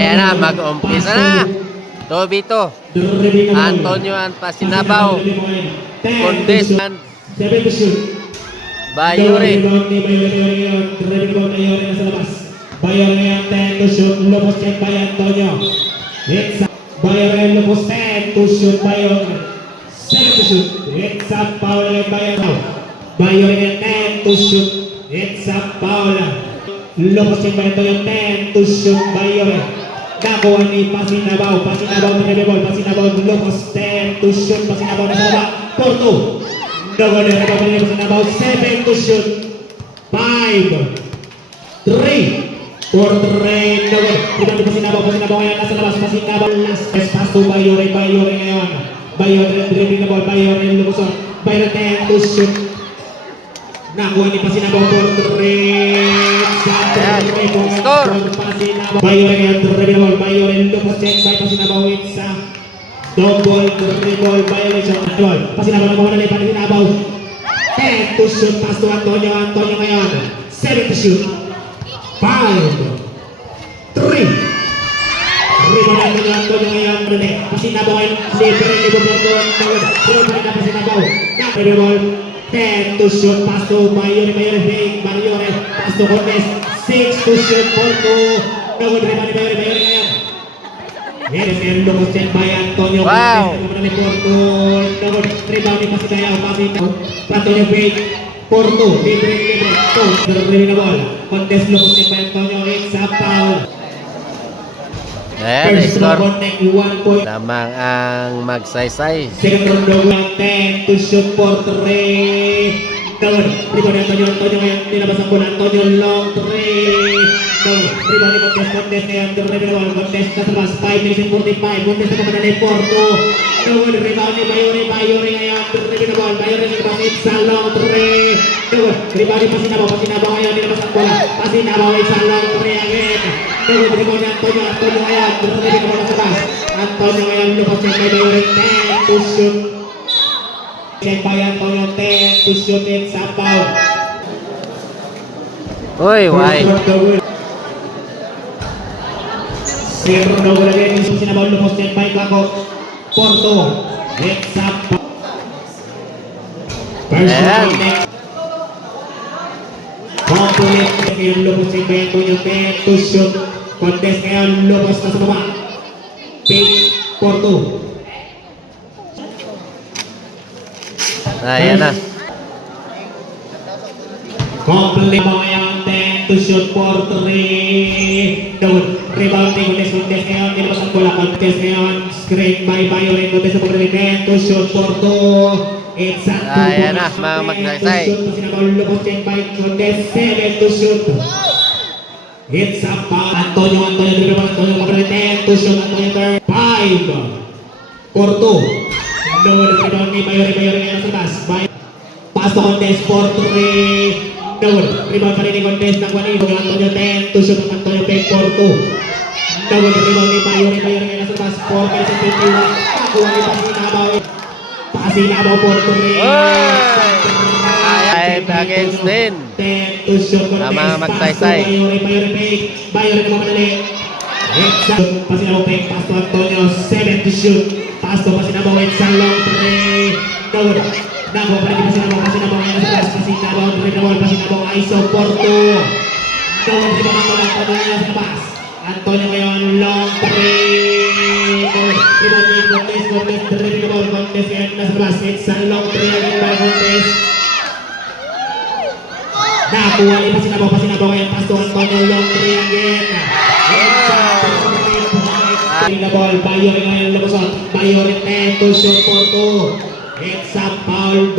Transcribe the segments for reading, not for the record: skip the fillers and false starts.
Ayan na, mag-umpisa na. Tobito. Antonio ang Pasinabaw. Condes and Bayore. Bayore yang 10 to shoot, lubos check by Antonio. It's Bayore lubos 10 to shoot, Bayore 7 to shoot. It's a foul by Antonio. Bayore yang 10 to shoot. It's a foul. Lubos check by Antonio 10 to shoot, Bayore. Nakuha ni Pasinabaw. Pasinabaw na rebol. Pasinabaw lubos 10 to shoot. Pasinabaw na sa baba. Porto. Nakuha ni Pasinabaw 7 to shoot. 5 3 4-3, tidak Pasinabaw ngayon nasa labas, Pasinabaw last pass to Bayore ngayon. Bayore dribbling the ball, Bayore lumusot, Bayore 10 to shoot. Nakuha ni Pasinabaw 4-3. Score. Bayore ngayon dribbling the ball, Bayore lumusot check by Pasinabaw, it's a double dribble, Bayore shot the ball. Pasinabaw nakuha na lipat, Pasinabaw 10 to shoot, pass to Antonio ngayon 7 to shoot. 5 3 rebound na Antonio ngayon Pasinabaw ngayon libre Pasinabaw rebound 10 to shoot pass to Bayore pass to Condes 6 to shoot Porto rebound ni Bayore ngayon meron lubos check by Antonio Porto rebound ni Pasinabaw Antonio Big Porto libre na ball Condes lubos check by Antonio it's a foul. Ayan, score. 1 point. Lamang ang magsaysay. Second round dog 10 to shoot for 3. Down. Rebound Antonio ngayon nilabas ang bola. Antonio long 3. Down. Rebound ni Condes ngayon. Condes kasabas 5 minutes and 45. Condes na kamadali Porto. Down. Rebound ni Bayore ngayon. Rebound Bayore nilabas it's a long 3. Down. Rebound ni Pasinabaw ngayon nilabas ang bola. Pasinabaw it's a long 3 again. Rebound ni Antonio ngayon. Antonio ngayon lubos check by Bayore 10 to shoot. Check by Antonio 10 to shoot it's a foul. Uy, why? Zero na wala din yung Pasinabaw lubos check by Kako Porto it's a foul. Ayan. Complete ngayon lubos check by Antonio 10 to shoot. Condes ngayon lubos na sa baba. Pick Porto. Ayan na. Complete mo ngayon 10 to shoot for 3. Down. Rebound ni Condes ngayon. Nilabas ang bola. Condes ngayon. Screen by Bayore. Condes sa pagkakas 10 to shoot for 2. It's a 2 Ayan na, mga magsaysay. Pasinabaw lubos check by Condes 7 to shoot. It's a foul. Antonio pagkakas 10 to shoot. Antonio turn 5 Porto. Down. Rebound ni Bayore ngayon sa taas. Pass to Condes for 3. Down. Rebound pa rin ni Condes ng 1. Antonio 10 to shoot. Antonio Peg for 2. Down. Rebound ni Bayore ngayon sa taas. 4 minutes and 51. Pakuha ni Pasinabaw for 3. Ay, against 10. 10 to shoot. Tama magsaysay. Bayore naman manali. Pasinabaw Peg. Pass to Antonio 7 to shoot. Pass to Pasinabaw. It's a long 3. Down. Nakuha pa rin Pasinabaw ngayon sa taas. Pasinabaw ISO Porto. Down. Rebound ang Antonio ngayon sa taas. Antonio ngayon long 3. Rebound ni Condes ngayon nasa labas. It's a long 3 again by Condes. Nakuha ni Pasinabaw ngayon. Pass to Antonio long 3 again. It's a 3 ball. Bayore ngayon lumusot. Bayore 10 to shoot for 2. It's a foul.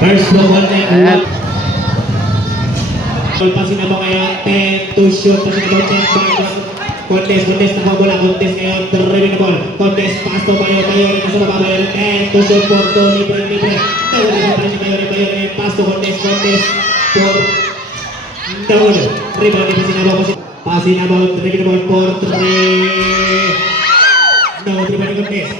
First blow on net. Pasinabaw ngayon 10 to shoot. Pasinabaw check by Condes nakabola. Condes ngayon dribbling the ball. Condes pass to Bayore nasa baba. Bayore 10 to shoot for 2. Libre. Tawag pa si Bayore pass to Condes for down. Rebound ni Pasinabaw dribbling the ball for 3. Down. Rebound ni Condes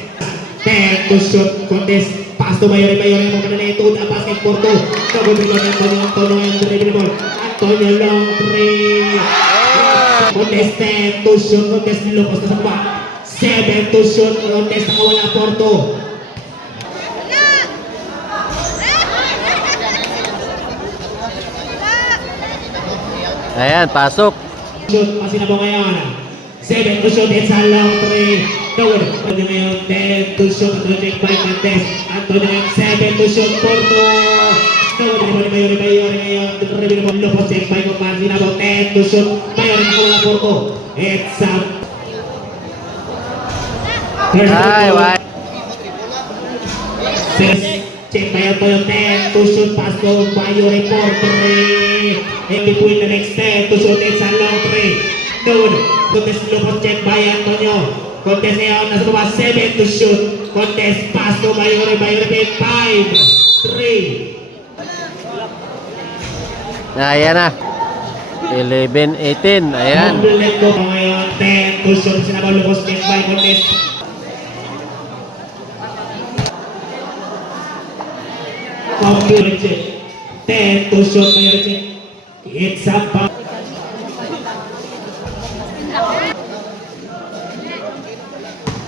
10 to shoot. Condes pass to Bayore mo na ito. Pass kay Porto. Double rebound ni Antonio dribbling the ball. Antonio long 3. Contes 10 to shoot. Contes nilukos na sa baba. 7 to shoot. Contes nakawala Porto. Ayan, pasok. Shoot, pasin na po ngayon. 7 to shoot, it's a long 3. Doon, Antonio ngayon, 10 to shoot. Antonio check by Contes. Antonio ngayon, 7 to shoot. Porto. Doon, Mayori ngayon. Rebel mo, Lopos check by Contes. Sinabaw, 10 to shoot. Mayori nakawala Porto. It's a... Ay, why? Check by Antonio, 10 to shoot. Pass to Mayori, Porto. In between the next 10 to shoot, it's a long 3. Doon, Contes Lopos check by Antonio. Contes ngayon, nasa baba, 7 to shoot. Contes, pass to Mayori, 5, 3. Ayan na. 11-18. Ayan. Complete ko ngayon, 10 to shoot. Sinabaw Lopos check by Contes. Complete check. 10 to shoot, Mayori check. It's a foul.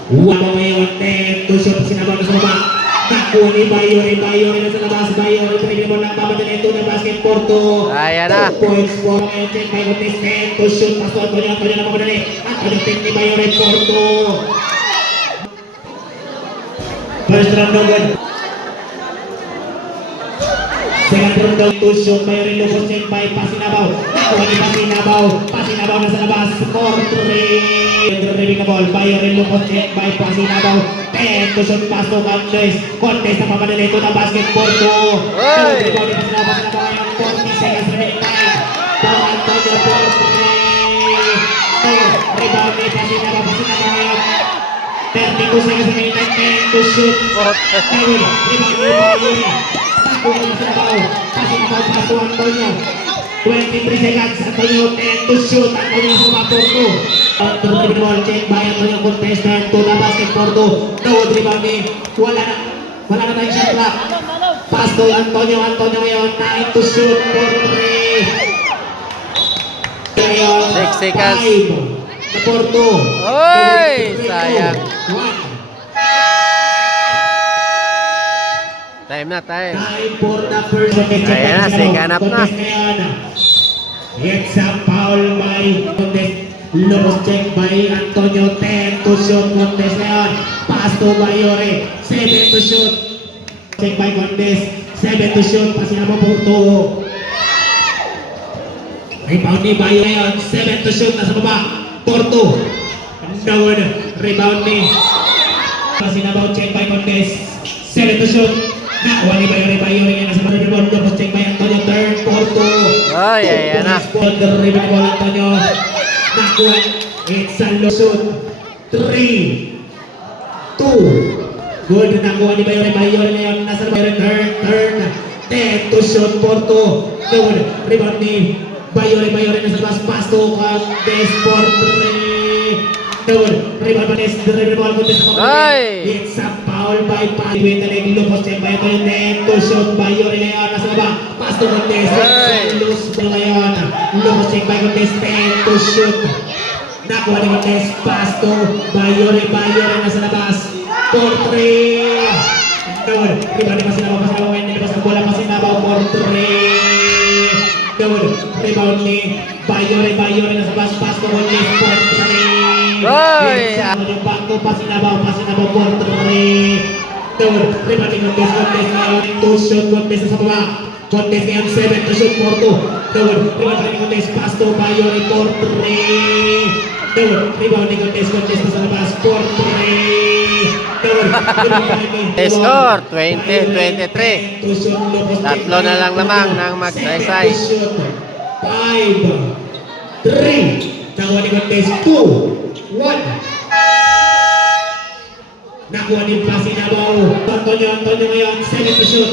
Wala ngayon, 10 to shoot. Sinabaw na sa baba. Nakuha ni Mayori na sa labas. Mayori, pinigil mo lang babatan ito ng basket Porto. Ayan na. 2 points for ngayon. Check by Contes, 10 to shoot. Pasto Antonio na mamadali. Antonio pick ni Mayori Porto. First round no good. Second round daw to shoot. Mayori Lopos check by Pasinabaw. Nakuha ni Pasinabaw na sa labas. 4-3. Driving the ball. Mayori Lopos check by Pasinabaw. 10 to shoot. Pass to Contes na pamadali ito ng basket Porto. Hey! Pasinabaw ngayon. 40 seconds remaining time. For Antonio Porto. Rebound ni Pasinabaw ngayon. 32 seconds remaining time. 10 to shoot. Rebound ni Mayori. Nakuha ni Pasinabaw. Pass to Antonio. 23 seconds. Antonio 10 to shoot. Antonio sa mga Porto. Antonio ball check by Antonio contestant to the basket Porto. No rebound ni. Wala na tayong shot clock. Pass to Antonio. Antonio ngayon 9 to shoot. 4-3. Ngayon 6 seconds. 5 na Porto. Oy, sayang. 1. Time na, time. Time for the first. Ayan na, second up na. It's a foul by Contes. Lopos check by Antonio. 10 to shoot. Contes ngayon. Pass to Mayori. 7 to shoot. Check by Contes. 7 to shoot. Pasinabaw Porto. Rebound ni Bayo ngayon. 7 to shoot. Nasa baba. Porto. Down. Rebound ni. Pasinabaw check by Contes. 7 to shoot. Nakuha ni Mayori ngayon. Nasa baba. Rebound. Lopos check by Antonio. Turn. Porto. Ay, ayan na. Rebound ni Antonio. Nakuha. It's a low shoot. 3, 2. Good. Nakuha ni Mayori ngayon. Nasa baba. Turn. 10 to shoot. Porto. Good. Rebound ni Mayori nasa labas. Pass to Contes. 4-3. Good. Rebound Contes. Rebound Contes. Ay! It's a foul by Pali. Wait a minute. Lopos check by Antonio. 10 to shoot. Mayori ngayon. Nasa baba. Pass to Contes. Ay! Loose ball ngayon. Lopos check by Contes. 10 to shoot. Nakuha ni Contes. Pass to Mayori nasa labas. 4-3. Good. Rebound ni Pasinabaw ngayon. Nilabas ang bola. Pasinabaw. 4-3. Good. Rebound ni Mayori nasa labas. Pass to Contes. 4-3. Ay! Yung back to Pasinabaw 4-3. Good. Rebound ni Contes ngayon. 2 shoot. Contes sa baba. Contes ngayon 7 to shoot. Porto. Good. Rebound ni Contes. Pass to Mayori. 4-3. Good. Rebound ni Contes sa labas. 4-3. Good. Score, 20-23. Tatlo na lang lamang ng Magsaysay. 5-3. Nakuha ni Contes. 2-1. Nakuha ni Pasinabaw. Antonio ngayon 7 to shoot.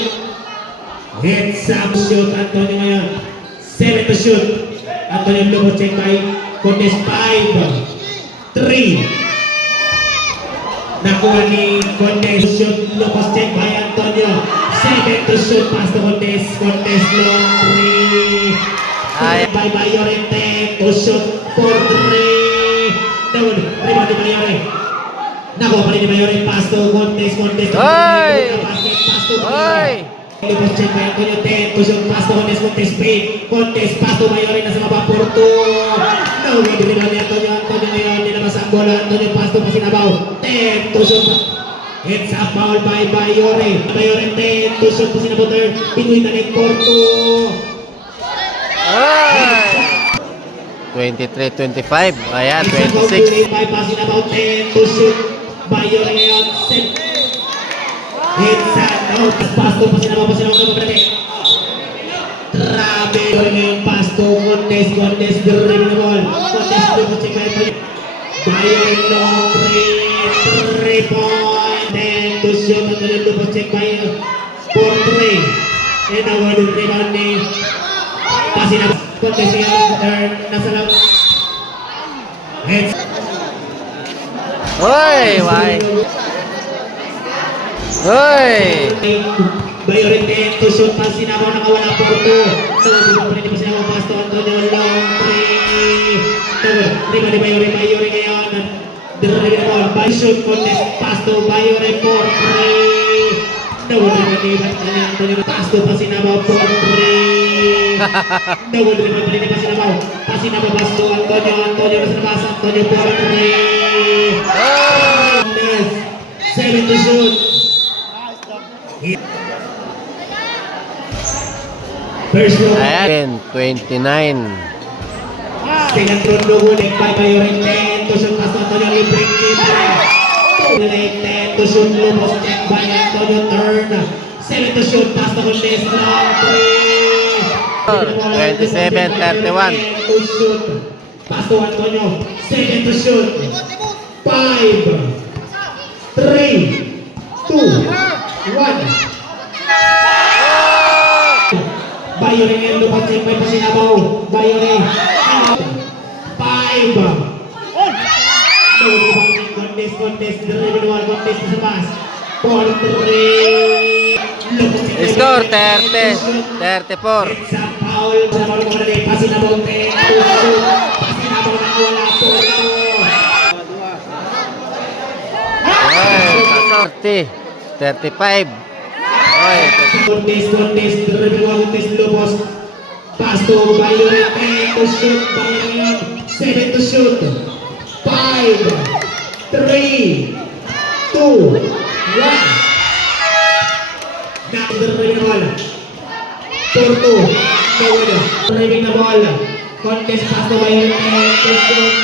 Heads up shoot. Antonio ngayon 7 to shoot. Antonio Lopos check by Contes. 5-3. Nakuha ni Contes. Shoot. Lopos check by Antonio. 7 to shoot. Pass to Contes. Contes long 3. Ay. By Bayore, 10 to shoot for 3. Down, rebound ni Bayore. Nakuha pa rin ni Bayore, pass to Montes. Ay! Pass to Bayore. Ay! Lubos check by Antonio, 10 to shoot, pass to Montes, fade. Montes, pass to Bayore, nasa baba, for 2. No, hindi rebound ni Antonio ngayon, nilabas ang bola. Antonio, pass to Pasinabaw, 10 to shoot. It's a foul by Bayore. Bayore, 10 to shoot, Pasinabaw, third. Pinoy tanig, for 2. Ay! 23-25. Ayan, It's a foul 26. by Pasinabaw, 10 to shoot. Bayore ngayon, set. It's a no, pass to Pasinabaw, kapatid. Grabe ngayon, pass to Montes, dribble the ball. Montes, double check by Antonio. Bayore, long range, 3 point, 10 to shoot. Antonio, double check by for 3. And now, rebound ni Pasinabaw. Montes ngayon, turn, nasa lang. It's Hoy! Why? Hoy! Bayore, 10 to shoot. Pasinabaw, nakawala po ito. Tawag pa rin ni Pasinabaw, pass to Antonio, long 3. Rebound ni Bayore ngayon. Dribble the ball, by shoot contest, pass to Bayore for 3. Double dribble ni Antonio, pass to Pasinabaw for 3. Double dribble pa rin ni Pasinabaw, pass to Antonio nasa labas, Antonio for 3. Contest, 7 to shoot. First row. Ayan, 29. Second round lugulik by Bayore, 10 to shoot, pass to Antonio, libre. 10 to shoot, lumos check by Antonio, turn. 7 to shoot, pass to Cortez, long 3. 27-31. 10 to shoot, pass to Antonio, 7 to shoot. 5, 3, 2, 1. Bayore ngayon, lumos check by Pasinabaw. Bayore. 5. Contest, dribble wall, contest sa pass. For 3. Score 30. 34. It's a foul. Sa foul ko na rin. Pasinabaw, 10 to shoot. Pasinabaw, nakawala po ito. Ay, 35. Ay, Contest, dribble wall, contest, lubos. Pass to Bayore, 10 to shoot. Bayore ngayon, 7 to shoot. 5, 3, 2, 1. Now the driving the ball. 4-2. Forward. Driving the ball. Contest pass to Bayore.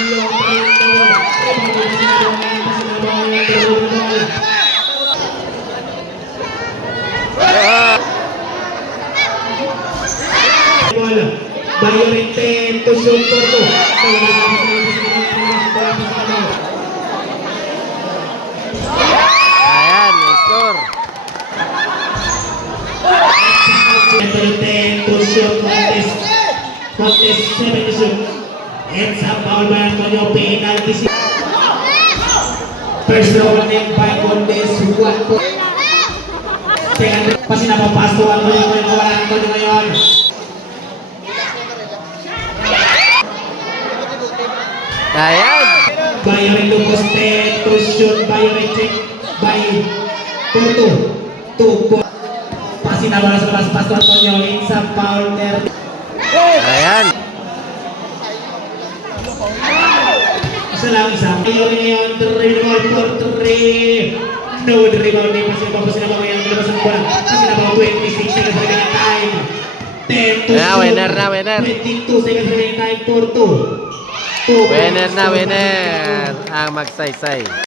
Bayore, 10 to shoot. 4-2. ayan, score. Antonio, 10 to shoot, contest 7 to shoot. It's a foul by Antonio, penalty. First warning by contest 1 point. Second, Pasinabaw, pass to Antonio, wala Antonio ngayon. Ayan. Bayore lubos, 10 to shoot. Bayore check by 4-2. Pasinabaw sa labas, pass to Antonio. It's a foul, 30. Ayan. Isa lang, isa. Bayore ngayon, rebound for 3. No rebound ni Pasinabaw ngayon. Labas ang bola. Pasinabaw, 26 seconds remaining time. 10 to Yeah, shoot. winner na, winner. 22 seconds remaining time for 2. Winner na, winner ang magsaysay.